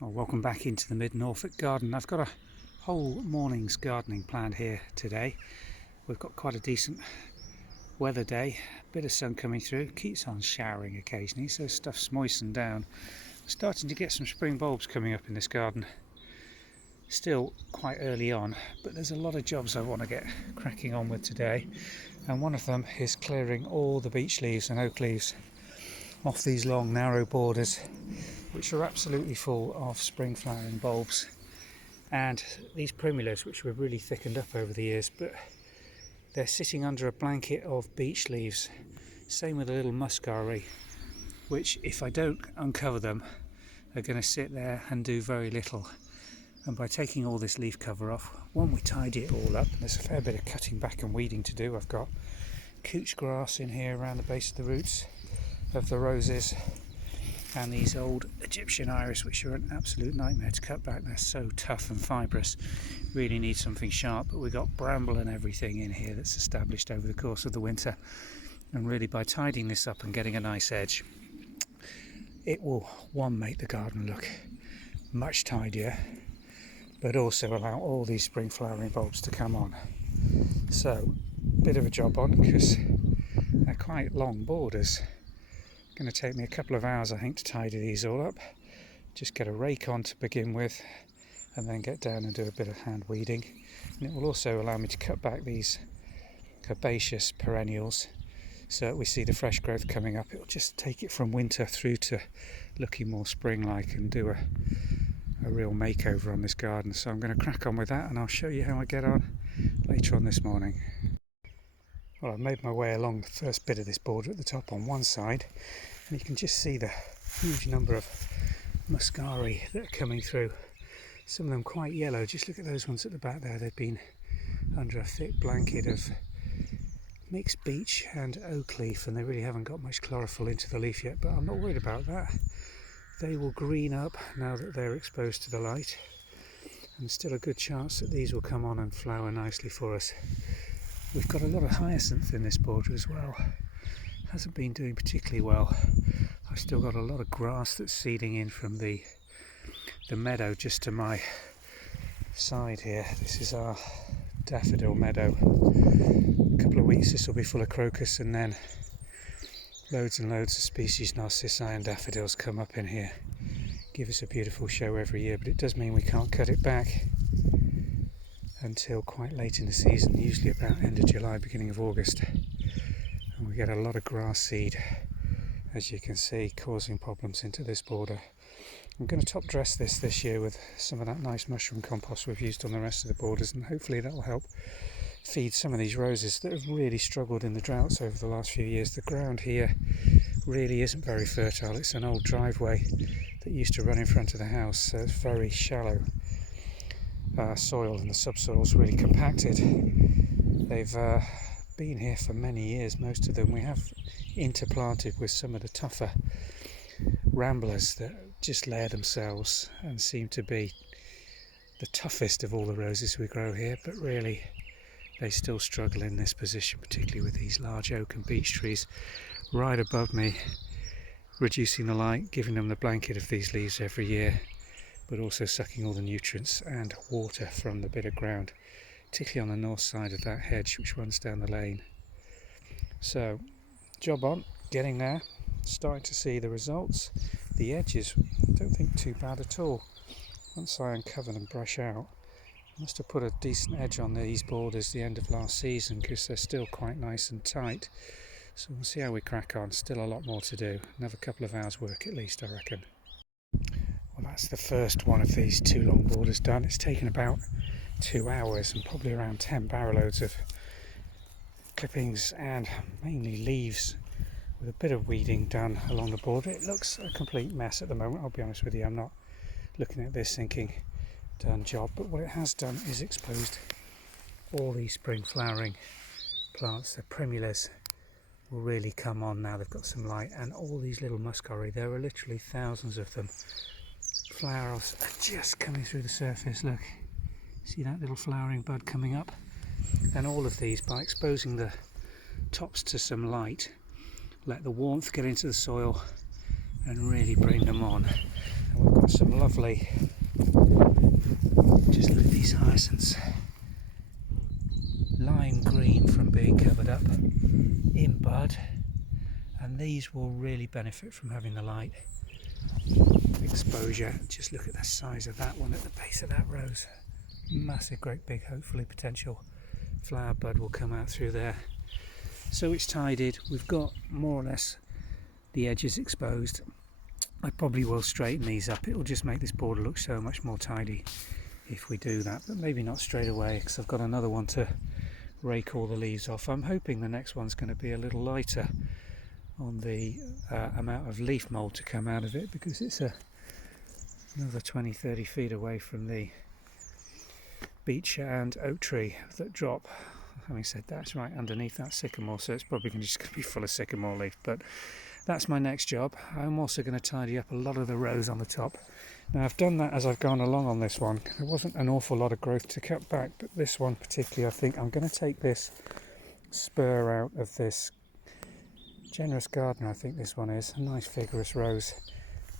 Well, welcome back into the Mid-Norfolk garden. I've got a whole morning's gardening planned here today. We've got quite a decent weather day, a bit of sun coming through, keeps on showering occasionally, so stuff's moistened down. We're starting to get some spring bulbs coming up in this garden. Still quite early on, but there's a lot of jobs I want to get cracking on with today, and one of them is clearing all the beech leaves and oak leaves off these long narrow borders, which are absolutely full of spring flowering bulbs, and these primulas, which were really thickened up over the years, but they're sitting under a blanket of beech leaves. Same with a little muscari, which if I don't uncover them are going to sit there and do very little. And by taking all this leaf cover off, one, we tidy it all up. There's a fair bit of cutting back and weeding to do. I've got couch grass in here around the base of the roots of the roses, and these old Egyptian iris, which are an absolute nightmare to cut back. They're so tough and fibrous, really need something sharp. But we've got bramble and everything in here that's established over the course of the winter, and really by tidying this up and getting a nice edge, it will, one, make the garden look much tidier, but also allow all these spring flowering bulbs to come on. So, bit of a job on, because they're quite long borders. Going to take me a couple of hours, I think, to tidy these all up. Just get a rake on to begin with, and then get down and do a bit of hand weeding. And it will also allow me to cut back these herbaceous perennials, so that we see the fresh growth coming up. It'll just take it from winter through to looking more spring-like, and do a real makeover on this garden. So I'm going to crack on with that, and I'll show you how I get on later on this morning. Well, I've made my way along the first bit of this border at the top on one side, and you can just see the huge number of muscari that are coming through. Some of them quite yellow. Just look at those ones at the back there. They've been under a thick blanket of mixed beech and oak leaf, and they really haven't got much chlorophyll into the leaf yet, but I'm not worried about that. They will green up now that they're exposed to the light, and still a good chance that these will come on and flower nicely for us. We've got a lot of hyacinth in this border as well. Hasn't been doing particularly well. I've still got a lot of grass that's seeding in from the meadow just to my side here. This is our daffodil meadow. A couple of weeks this will be full of crocus, and then loads and loads of species narcissi and daffodils come up in here. Give us a beautiful show every year, but it does mean we can't cut it back until quite late in the season, usually about end of July, beginning of August. And we get a lot of grass seed, as you can see, causing problems into this border. I'm going to top dress this year with some of that nice mushroom compost we've used on the rest of the borders, and hopefully that will help feed some of these roses that have really struggled in the droughts over the last few years. The ground here really isn't very fertile. It's an old driveway that used to run in front of the house, so it's very shallow soil, and the subsoil's really compacted. They've been here for many years, most of them. We have interplanted with some of the tougher ramblers that just lair themselves and seem to be the toughest of all the roses we grow here, but really they still struggle in this position, particularly with these large oak and beech trees right above me, reducing the light, giving them the blanket of these leaves every year, but also sucking all the nutrients and water from the bit of ground, particularly on the north side of that hedge which runs down the lane. So, job on, getting there, starting to see the results. The edges, I don't think too bad at all. Once I uncover and brush out, I must have put a decent edge on these borders the end of last season, because they're still quite nice and tight. So we'll see how we crack on. Still a lot more to do. Another couple of hours work at least, I reckon. Well, that's the first one of these two long borders done. It's taken about 2 hours and probably around 10 barrow loads of clippings and mainly leaves, with a bit of weeding done along the border. It looks a complete mess at the moment, I'll be honest with you. I'm not looking at this thinking done job, but what it has done is exposed all these spring flowering plants. The primulas will really come on now they've got some light, and all these little muscari, there are literally thousands of them. Flowers are just coming through the surface. Look, see that little flowering bud coming up? And all of these, by exposing the tops to some light, let the warmth get into the soil and really bring them on. We've got some lovely, just look at these hyacinths, lime green from being covered up in bud, and these will really benefit from having the light exposure. Just look at the size of that one at the base of that rose, massive, great big, hopefully potential flower bud will come out through there. So it's tidied, we've got more or less the edges exposed. I probably will straighten these up, it will just make this border look so much more tidy if we do that, but maybe not straight away because I've got another one to rake all the leaves off. I'm hoping the next one's going to be a little lighter on the amount of leaf mould to come out of it, because it's another 20-30 feet away from the beech and oak tree that drop. Having said that, it's right underneath that sycamore, so it's probably just going to be full of sycamore leaf, but that's my next job. I'm also going to tidy up a lot of the rows on the top. Now I've done that as I've gone along on this one. There wasn't an awful lot of growth to cut back, but this one particularly, I think I'm going to take this spur out of this Generous Gardener, I think this one is, a nice vigorous rose.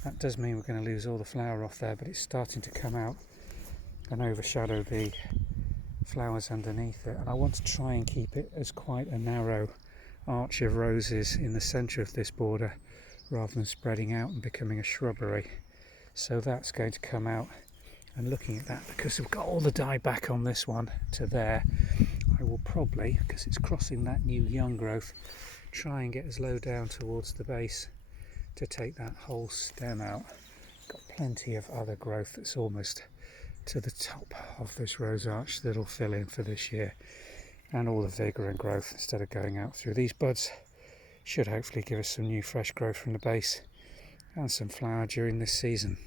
That does mean we're going to lose all the flower off there, but it's starting to come out and overshadow the flowers underneath it, and I want to try and keep it as quite a narrow arch of roses in the centre of this border rather than spreading out and becoming a shrubbery. So that's going to come out, and looking at that, because we've got all the dye back on this one to there, I will probably, because it's crossing that new young growth, try and get as low down towards the base to take that whole stem out. Got plenty of other growth that's almost to the top of this rose arch that'll fill in for this year, and all the vigour and growth instead of going out through these buds should hopefully give us some new fresh growth from the base and some flower during this season.